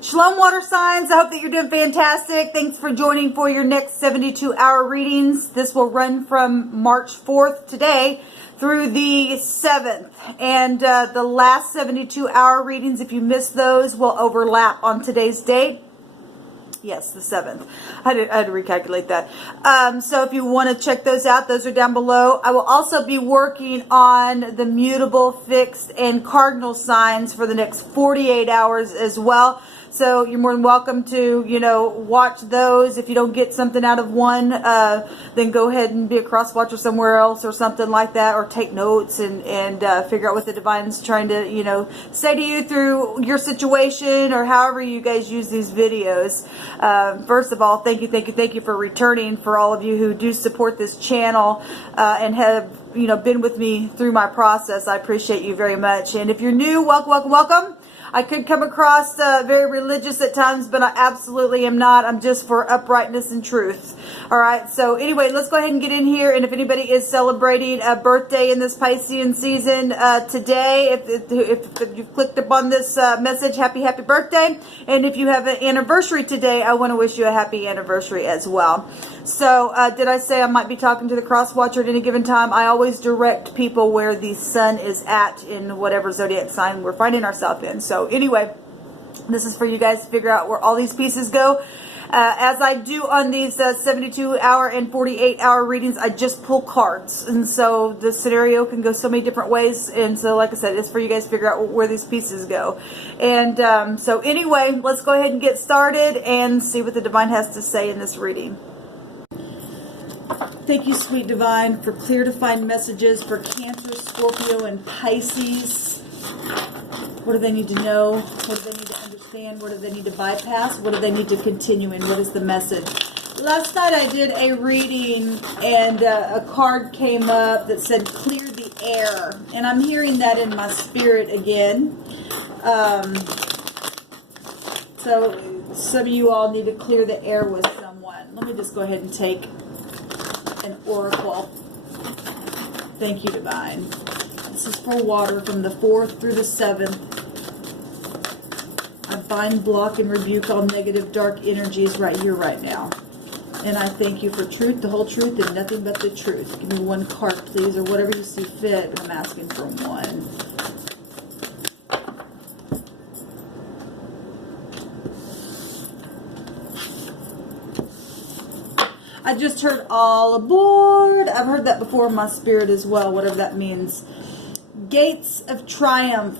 Shalom, water signs. I hope that you're doing fantastic. Thanks for joining for your next 72-hour readings. This will run from March 4th today through the 7th. And the last 72-hour readings, if you missed those, will overlap on today's date. Yes, the 7th. I had to recalculate that. So if you want to check those out, those are down below. I will also be working on the mutable, fixed, and cardinal signs for the next 48 hours as well. So you're more than welcome to, watch those. If you don't get something out of one, then go ahead and be a cross watcher somewhere else or something like that, or take notes and figure out what the divine's trying to, say to you through your situation or however you guys use these videos. First of all, thank you for returning, for all of you who do support this channel and have, been with me through my process. I appreciate you very much. And if you're new, welcome. I could come across very religious at times, but I absolutely am not. I'm just for uprightness and truth. All right. So anyway, let's go ahead and get in here. And if anybody is celebrating a birthday in this Piscean season today, if you've clicked upon this message, happy birthday. And if you have an anniversary today, I want to wish you a happy anniversary as well. So did I say I might be talking to the cross watcher at any given time? I always direct people where the sun is at in whatever zodiac sign we're finding ourselves in. So anyway, this is for you guys to figure out where all these pieces go. As I do on these 72-hour and 48-hour readings, I just pull cards. And so the scenario can go so many different ways. And so, like I said, it's for you guys to figure out where these pieces go. And so anyway, let's go ahead and get started and see what the divine has to say in this reading. Thank you, sweet divine, for clear defined messages for Cancer, Scorpio, and Pisces. What do they need to know? What do they need to understand? What do they need to bypass? What do they need to continue in? What is the message? Last night I did a reading and a card came up that said clear the air. And I'm hearing that in my spirit again. So some of you all need to clear the air with someone. Let me just go ahead and take an oracle. Thank you, divine. This is for water from the 4th through the 7th. I bind, block, and rebuke all negative, dark energies right here, right now. And I thank you for truth, the whole truth, and nothing but the truth. Give me one card, please, or whatever you see fit, but I'm asking for one. I just heard all aboard. I've heard that before in my spirit as well, whatever that means. Gates of triumph.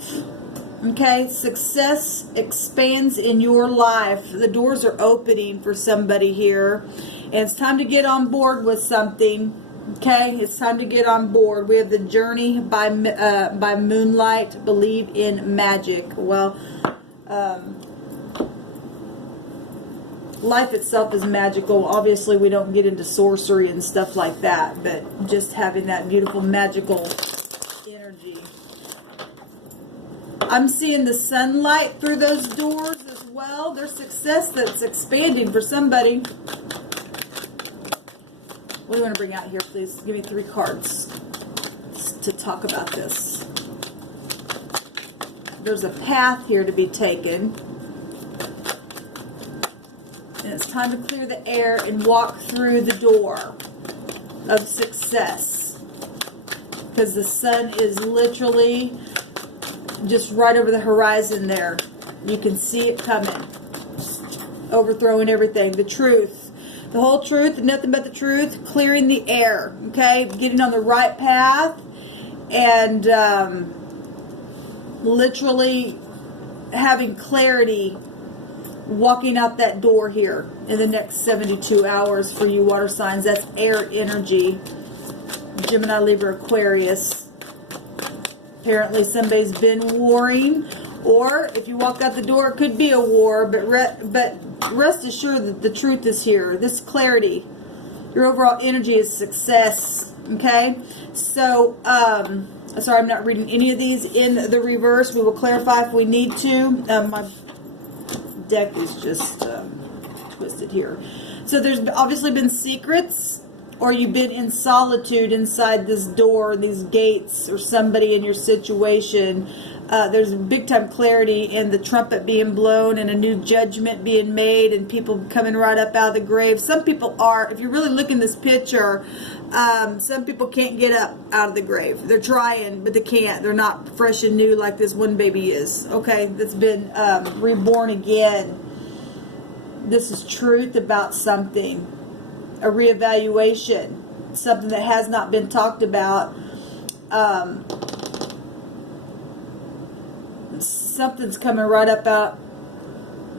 Okay, success expands in your life. The doors are opening for somebody here. And it's time to get on board with something. Okay, it's time to get on board. We have the journey by moonlight. Believe in magic. Well, life itself is magical. Obviously, we don't get into sorcery and stuff like that, but just having that beautiful magical energy. I'm seeing the sunlight through those doors as well. There's success that's expanding for somebody. What do you want to bring out here, please? Give me 3 cards to talk about this. There's a path here to be taken. And it's time to clear the air and walk through the door of success. Because the sun is literally just right over the horizon there. You can see it coming. Overthrowing everything. The truth. The whole truth and nothing but the truth. Clearing the air. Okay? Getting on the right path. And literally having clarity. Walking out that door here in the next 72 hours for you water signs. That's air energy. Gemini, Libra, Aquarius. Apparently somebody's been warring, or if you walk out the door, it could be a war, but rest assured that the truth is here. This clarity, your overall energy is success. Okay, so sorry, I'm not reading any of these in the reverse. We will clarify if we need to. My deck is just twisted here. So there's obviously been secrets, or you've been in solitude inside this door, these gates, or somebody in your situation There's big time clarity and the trumpet being blown and a new judgment being made and people coming right up out of the grave. Some people are, if you really look in this picture, some people can't get up out of the grave. They're trying, but they can't. They're not fresh and new like this one baby is. Okay, that's been reborn again. This is truth about something, a reevaluation, something that has not been talked about. Something's coming right up out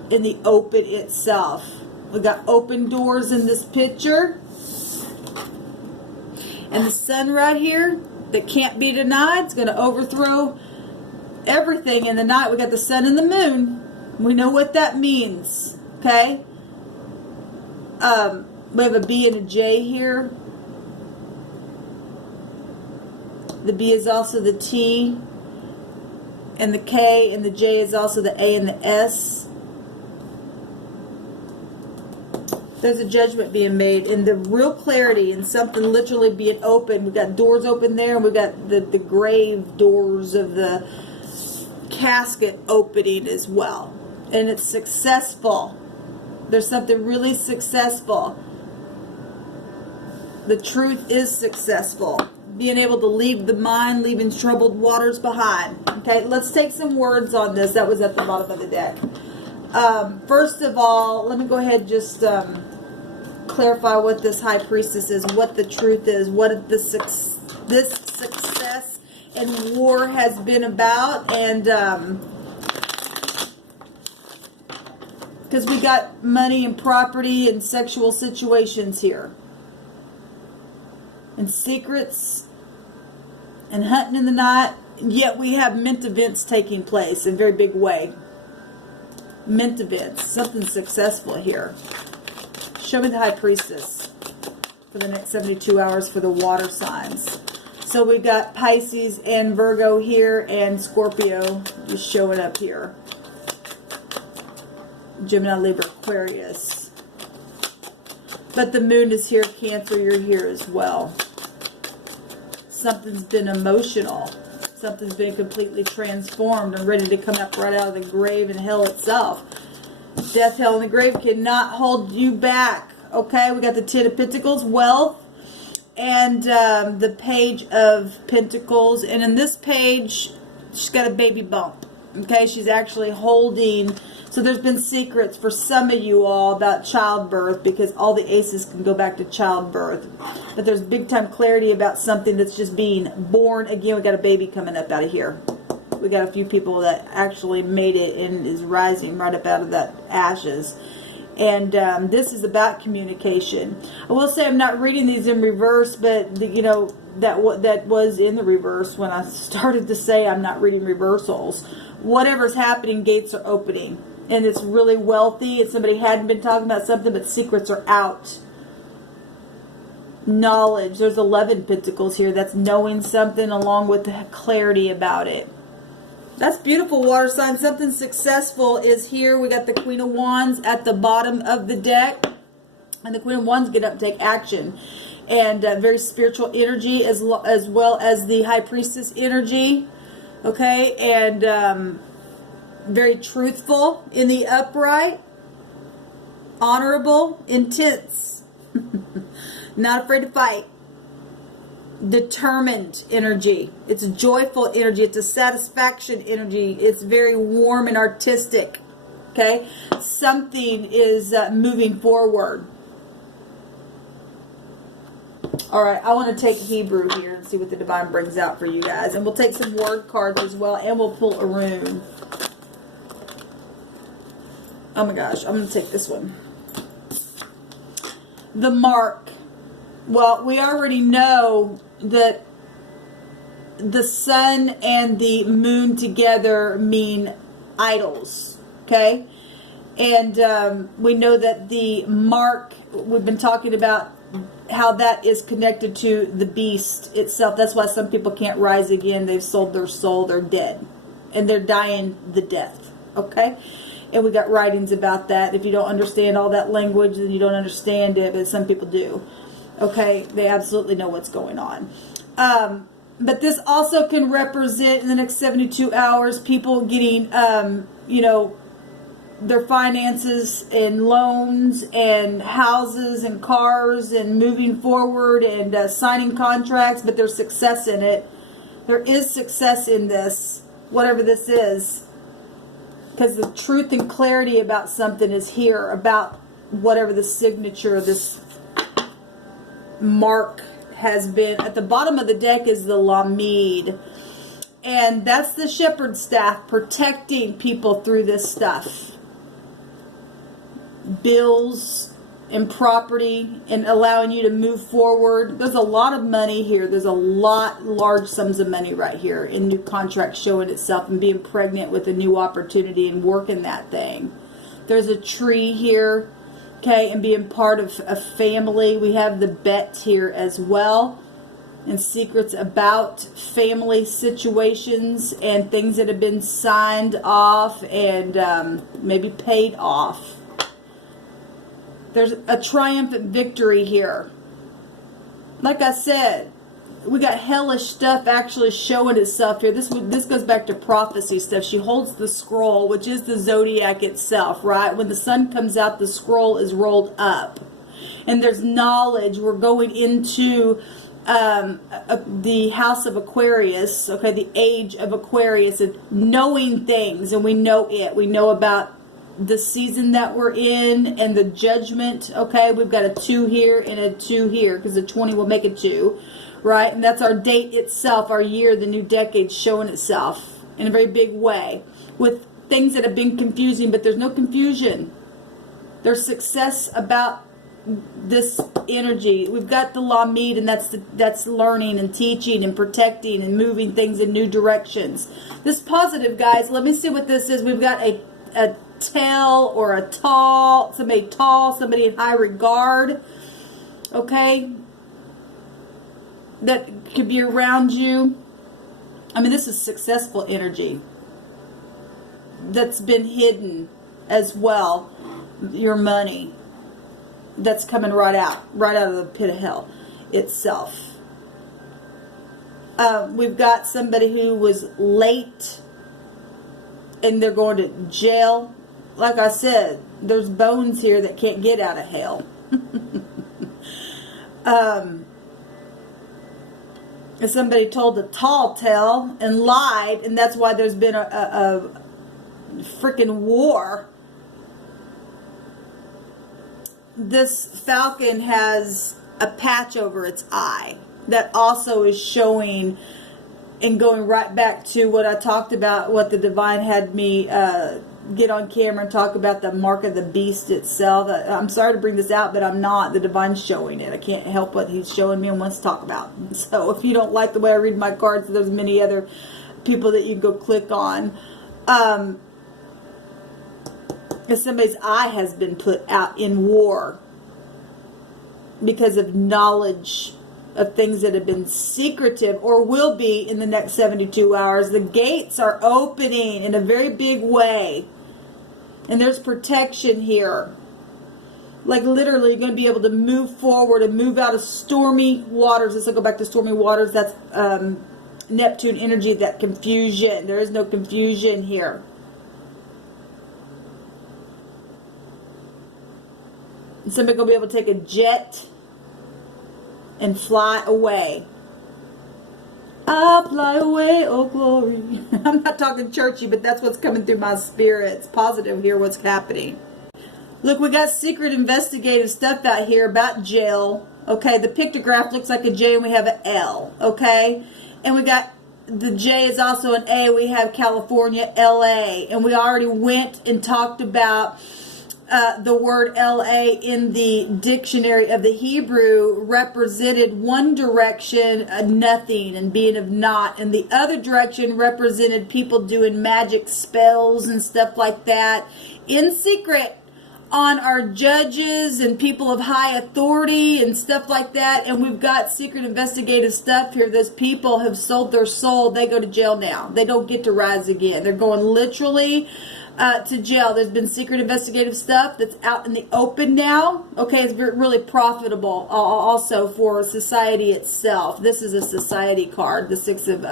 in the open itself. We got open doors in this picture. And the sun right here that can't be denied. It's going to overthrow everything in the night. We got the sun and the moon. We know what that means. Okay? We have a B and a J here. The B is also the T. And the K and the J is also the A and the S. There's a judgment being made and the real clarity and something literally being open. We've got doors open there and we've got the grave doors of the casket opening as well. And it's successful. There's something really successful. The truth is successful. Being able to leave the mind, leaving troubled waters behind. Okay, let's take some words on this. That was at the bottom of the deck. First of all, let me go ahead and just clarify what this High Priestess is, what the truth is, what this success and war has been about. And because we got money and property and sexual situations here. And secrets and hunting in the night, yet we have mint events taking place in a very big way. Mint events, something successful here. Show me the High Priestess for the next 72 hours for the water signs. So we've got Pisces and Virgo here and Scorpio just showing up here. Gemini, Libra, Aquarius. But the moon is here, Cancer, you're here as well. Something's been emotional. Something's been completely transformed and ready to come up right out of the grave and hell itself. Death, hell, and the grave cannot hold you back. Okay, we got the Ten of Pentacles, wealth, and the Page of Pentacles. And in this page, she's got a baby bump. Okay, she's actually holding. So there's been secrets for some of you all about childbirth because all the aces can go back to childbirth. But there's big time clarity about something that's just being born again. We got a baby coming up out of here. We got a few people that actually made it and is rising right up out of that ashes. And this is about communication. I will say I'm not reading these in reverse, but you know that was in the reverse when I started to say I'm not reading reversals. Whatever's happening, gates are opening. And it's really wealthy. And somebody hadn't been talking about something, but secrets are out. Knowledge. There's 11 Pentacles here. That's knowing something along with the clarity about it. That's beautiful, water sign. Something successful is here. We got the Queen of Wands at the bottom of the deck. And the Queen of Wands get up and take action. And very spiritual energy as well as the High Priestess energy. Okay, and very truthful in the upright, honorable, intense, not afraid to fight, determined energy. It's a joyful energy. It's a satisfaction energy. It's very warm and artistic. Okay, something is moving forward. All right, I want to take Hebrew here and see what the Divine brings out for you guys. And we'll take some word cards as well, and we'll pull a rune. Oh my gosh, I'm going to take this one. The mark. Well, we already know that the sun and the moon together mean idols, okay? And we know that the mark, we've been talking about how that is connected to the beast itself. That's why some people can't rise again. They've sold their soul. They're dead. And they're dying the death. Okay? And we got writings about that. If you don't understand all that language, then you don't understand it. But some people do. Okay? They absolutely know what's going on. But this also can represent in the next 72 hours people getting, you know, their finances and loans and houses and cars and moving forward and signing contracts, but there's success in it. There is success in this, whatever this is, because the truth and clarity about something is here, about whatever the signature of this mark has been. At the bottom of the deck is the Lamed, and that's the shepherd's staff protecting people through this stuff, bills and property, and allowing you to move forward. There's a lot of money here. There's a lot, large sums of money right here in new contracts showing itself, and being pregnant with a new opportunity and working that thing. There's a tree here. Okay, and being part of a family. We have the bet here as well, and secrets about family situations and things that have been signed off and maybe paid off. There's a triumphant victory here. Like I said, we got hellish stuff actually showing itself here. This goes back to prophecy stuff. She holds the scroll, which is the zodiac itself, right? When the sun comes out, the scroll is rolled up. And there's knowledge. We're going into the house of Aquarius, okay, the age of Aquarius, and knowing things, and we know it. We know about the season that we're in and the judgment, okay? We've got a 2 here and a 2 here, because the 20 will make a 2. Right? And that's our date itself, our year, the new decade showing itself in a very big way with things that have been confusing, but there's no confusion. There's success about this energy. We've got the Lamed, and that's learning and teaching and protecting and moving things in new directions. This positive, guys, let me see what this is. We've got a tell or a tall, somebody in high regard, okay? That could be around you. I mean, this is successful energy that's been hidden as well. Your money that's coming right out of the pit of hell itself. We've got somebody who was late and they're going to jail. Like I said, there's bones here that can't get out of hell. Somebody told a tall tale and lied, and that's why there's been a freaking war. This falcon has a patch over its eye that also is showing and going right back to what I talked about, what the divine had me get on camera and talk about the mark of the beast itself. I'm sorry to bring this out, but I'm not. The divine's showing it. I can't help what he's showing me and wants to talk about. So if you don't like the way I read my cards, there's many other people that you can go click on. If somebody's eye has been put out in war because of knowledge of things that have been secretive or will be in the next 72 hours. The gates are opening in a very big way. And there's protection here. Like literally you're going to be able to move forward and move out of stormy waters. Let's go back to stormy waters. That's Neptune energy, that confusion. There is no confusion here. And somebody's going to be able to take a jet and fly away. I'll fly away, oh glory. I'm not talking churchy, but that's what's coming through my spirit. It's positive here, what's happening. Look, we got secret investigative stuff out here about jail. Okay, the pictograph looks like a J and we have an L. Okay, and we got the J is also an A. We have California, LA. And we already went and talked about the word LA in the dictionary of the Hebrew represented one direction, nothing and being of naught, and the other direction represented people doing magic spells and stuff like that in secret on our judges and people of high authority and stuff like that. And we've got secret investigative stuff here. Those people have sold their soul. They go to jail now. They don't get to rise again. They're going literally to jail. There's been secret investigative stuff that's out in the open now. Okay, it's really profitable also for society itself. This is a society card. The Six of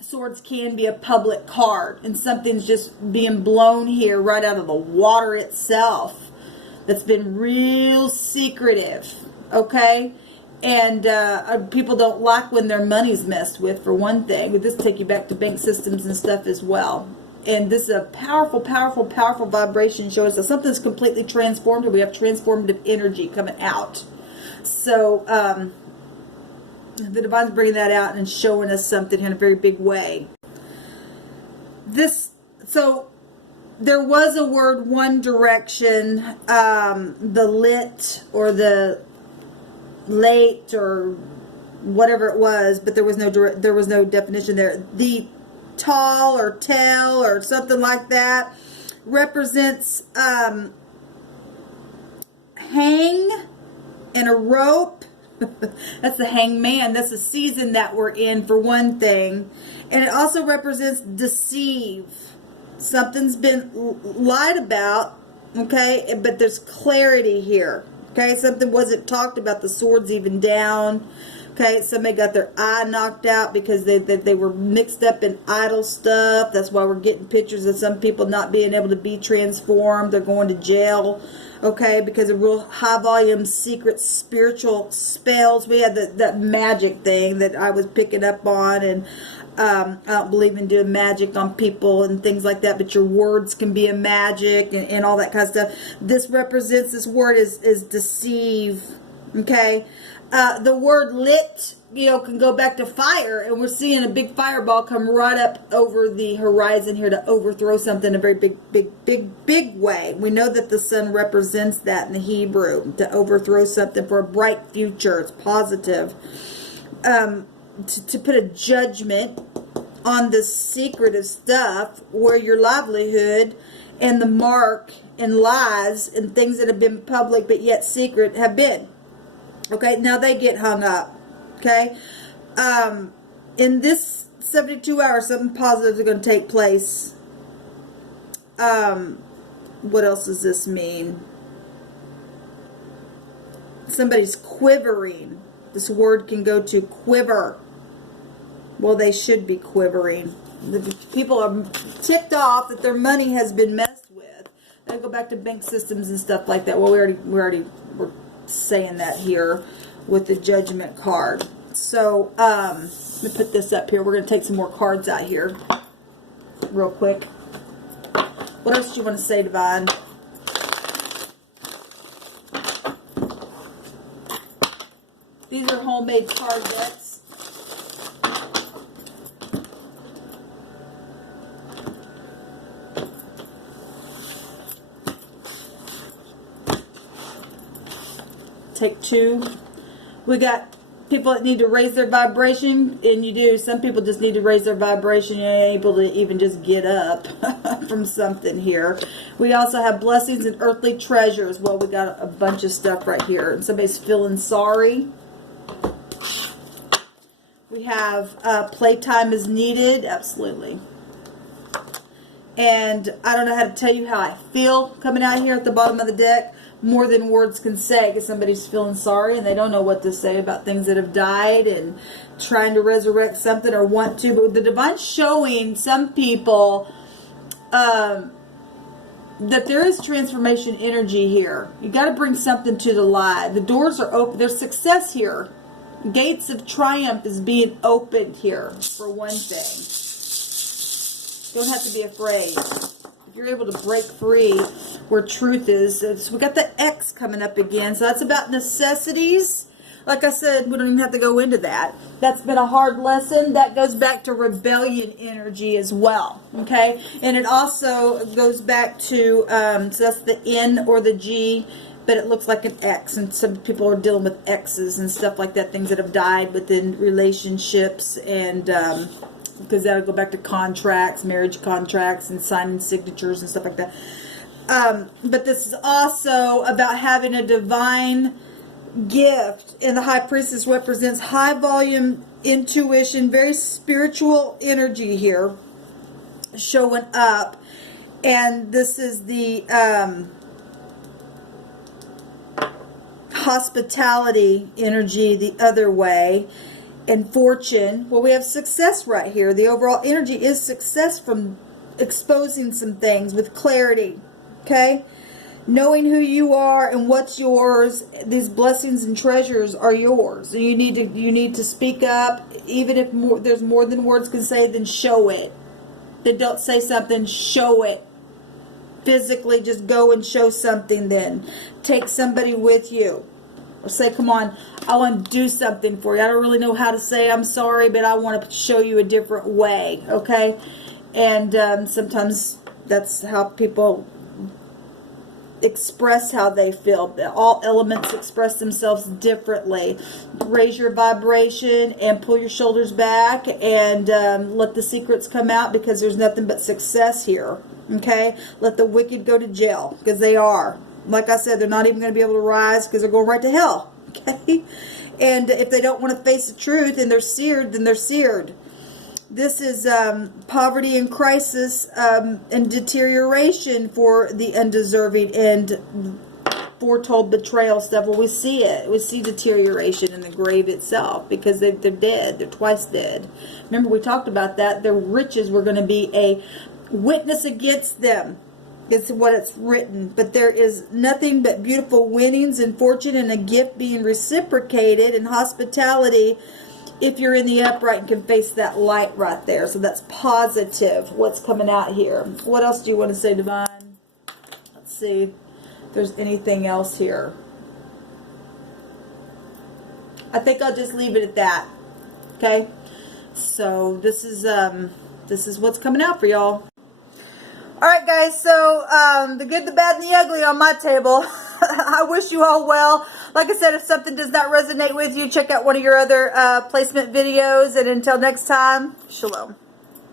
Swords can be a public card, and something's just being blown here right out of the water itself that's been real secretive. Okay, and people don't like when their money's messed with, for one thing. But this take you back to bank systems and stuff as well. And this is a powerful, powerful, powerful vibration showing us that something's completely transformed, and we have transformative energy coming out. So the Divine's bringing that out and showing us something in a very big way. So there was a word, One Direction, the lit or the late or whatever it was, but there was no definition there. The tall or tell or something like that represents hang and a rope. That's the hangman. That's the season that we're in, for one thing. And it also represents deceive. Something's been lied about, okay, but there's clarity here. Okay, something wasn't talked about, the swords even down. Okay, somebody got their eye knocked out because they were mixed up in idol stuff. That's why we're getting pictures of some people not being able to be transformed. They're going to jail, okay, because of real high volume secret spiritual spells. We had that magic thing that I was picking up on, and I don't believe in doing magic on people and things like that, but your words can be a magic and all that kind of stuff. This represents, this word is deceive, okay? The word lit, can go back to fire, and we're seeing a big fireball come right up over the horizon here to overthrow something in a very big way. We know that the sun represents that in the Hebrew, to overthrow something for a bright future. It's positive. To put a judgment on the secretive stuff where your livelihood and the mark and lies and things that have been public but yet secret have been. Okay, now they get hung up. Okay, in this 72 hours, something positive is going to take place. What else does this mean? Somebody's quivering. This word can go to quiver. Well, they should be quivering. The people are ticked off that their money has been messed with. They go back to bank systems and stuff like that. Well, we're saying that here with the Judgment card. So, let me put this up here. We're going to take some more cards out here real quick. What else do you want to say, Divine? These are homemade card decks. Take two. We got people that need to raise their vibration, and you do. Some people just need to raise their vibration. You're able to even just get up from something here. We also have blessings and earthly treasures. Well, we got a bunch of stuff right here. And somebody's feeling sorry. We have playtime is needed. Absolutely. And I don't know how to tell you how I feel coming out here at the bottom of the deck. More than words can say, because somebody's feeling sorry and they don't know what to say about things that have died and trying to resurrect something or want to. But the Divine's showing some people that there is transformation energy here. You got to bring something to the light. The doors are open. There's success here. Gates of triumph is being opened here, for one thing. You don't have to be afraid. You're able to break free where truth is. So we got the X coming up again. So that's about necessities. Like I said, we don't even have to go into that. That's been a hard lesson. That goes back to rebellion energy as well. Okay? And it also goes back to, so that's the N or the G, but it looks like an X. And some people are dealing with X's and stuff like that. Things that have died within relationships, and because that'll go back to contracts, marriage contracts, and signing signatures and stuff like that. But this is also about having a divine gift, and the High Priestess represents high volume intuition, very spiritual energy here. showing up. And this is the hospitality energy the other way. And fortune, well, we have success right here. The overall energy is success from exposing some things with clarity, okay? Knowing who you are and what's yours. These blessings and treasures are yours. You need to speak up. Even if there's more than words can say, then show it. Then don't say something, show it. Physically, just go and show something then. Take somebody with you. Or say, come on, I want to do something for you. I don't really know how to say I'm sorry, but I want to show you a different way, okay? And sometimes that's how people express how they feel. All elements express themselves differently. Raise your vibration and pull your shoulders back and let the secrets come out, because there's nothing but success here, okay? Let the wicked go to jail, because they are. Like I said, they're not even going to be able to rise, because they're going right to hell, okay? And if they don't want to face the truth and they're seared, then they're seared. This is poverty and crisis and deterioration for the undeserving and foretold betrayal stuff. Well, we see it. We see deterioration in the grave itself, because they're dead. They're twice dead. Remember, we talked about that. Their riches were going to be a witness against them. It's what it's written. But there is nothing but beautiful winnings and fortune and a gift being reciprocated and hospitality if you're in the upright and can face that light right there. So that's positive, what's coming out here. What else do you want to say, Divine? Let's see if there's anything else here. I think I'll just leave it at that. Okay? So this is what's coming out for y'all. Alright guys, so the good, the bad, and the ugly on my table. I wish you all well. Like I said, if something does not resonate with you, check out one of your other placement videos. And until next time, shalom.